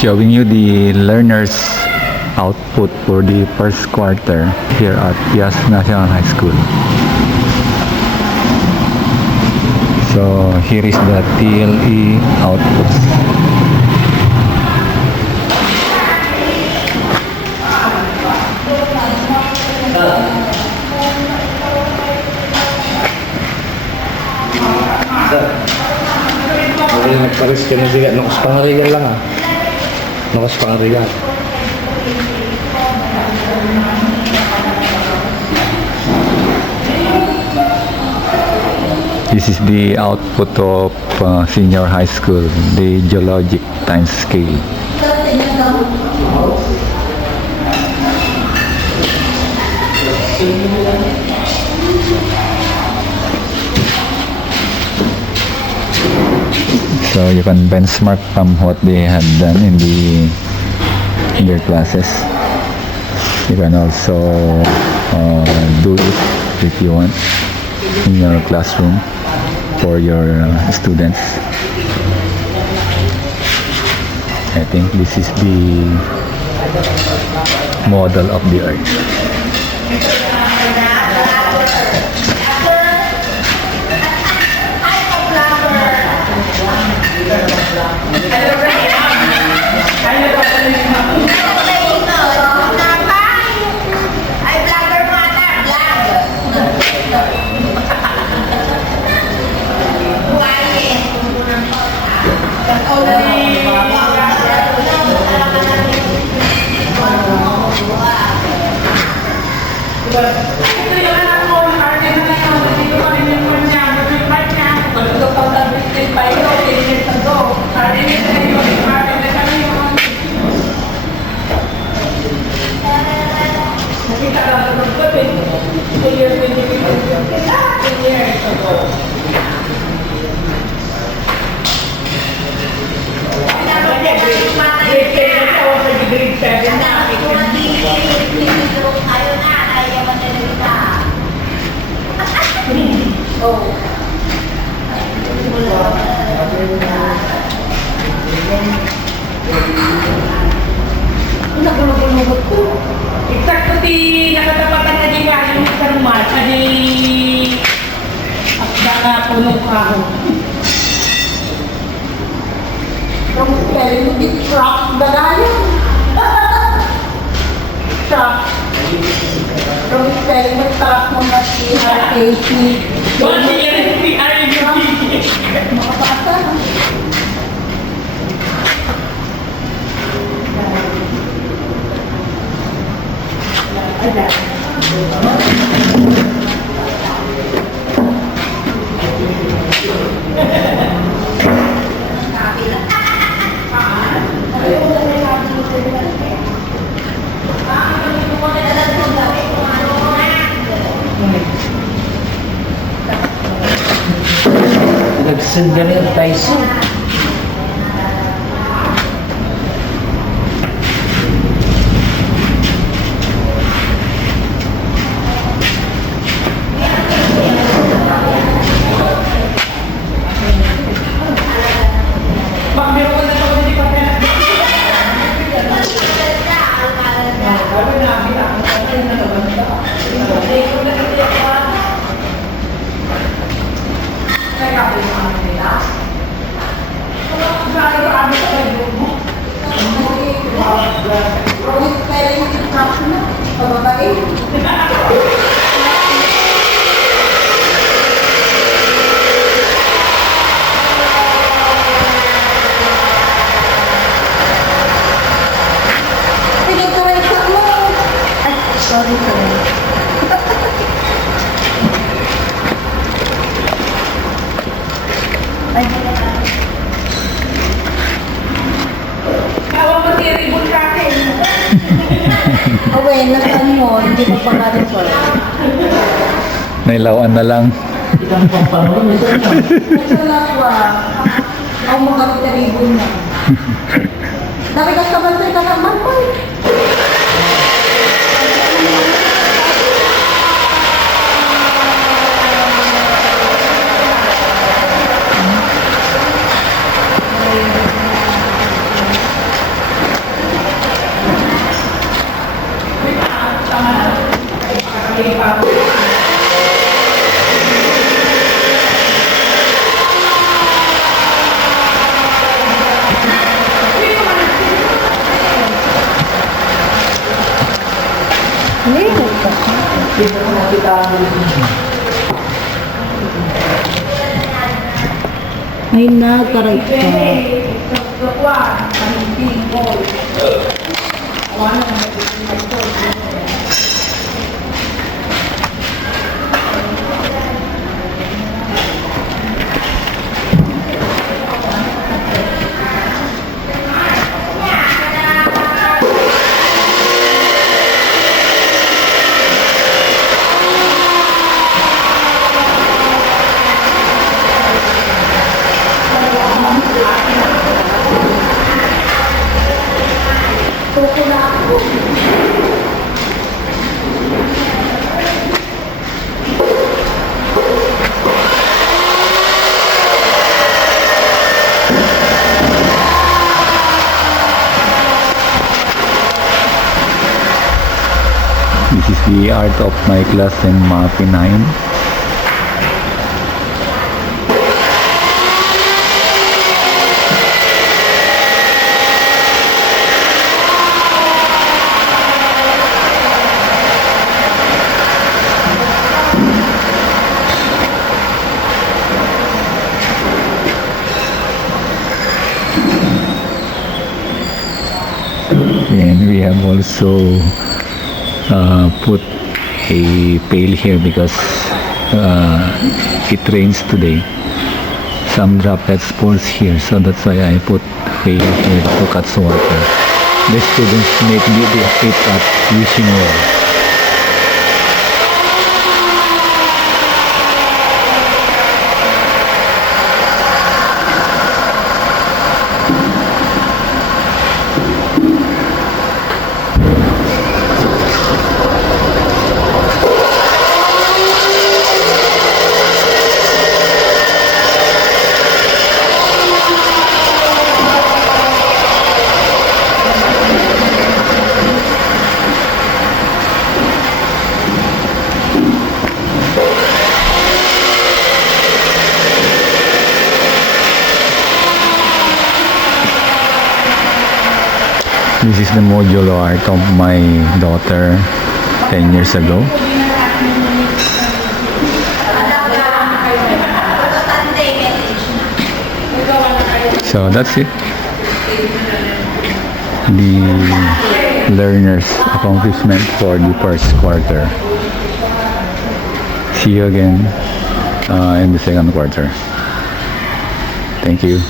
showing you the learners output for the first quarter here at Piaz National High School. So here is the TLE outputs. Nagparis ka na bigat. Nakas pangarigan lang ah. Nakas pangarigan. This is the output of senior high school, the geologic time scale. So you can benchmark from what they had done in their classes. You can also do it if you want in your classroom for your students. I think this is the model of the earth. Nagulog-ulog ko. Eksakto ti nakatapatan na di kayo sa rumah. Adi akda nga punong kaho. Kung kaya mo di truck dagayo. Truck. Kung kaya mo truck mo na si RKC. Wala yan si RKC. Makapasa. Ada. Nagsendali ang Tyson. Sorry po. Ay, kawa mo si Ribon sa akin. Away, nasaan mo? Hindi pa pangalan ko. Nailawan na lang. Nasa lakwa. Ako mga si Ribon na. Dami ka sa bantay ka naman po. Dating pa ako. Dito ko nakita Ay, nagkaroon ka. This is the art of my class in MAPI 9. And we have also put a pail here because it rains today. Some droplets falls here, so that's why I put pail here to catch water. The students make it at wishing well. This is the modular art of my daughter 10 years ago. So that's it. The learners' accomplishment for the first quarter. See you again in the second quarter. Thank you.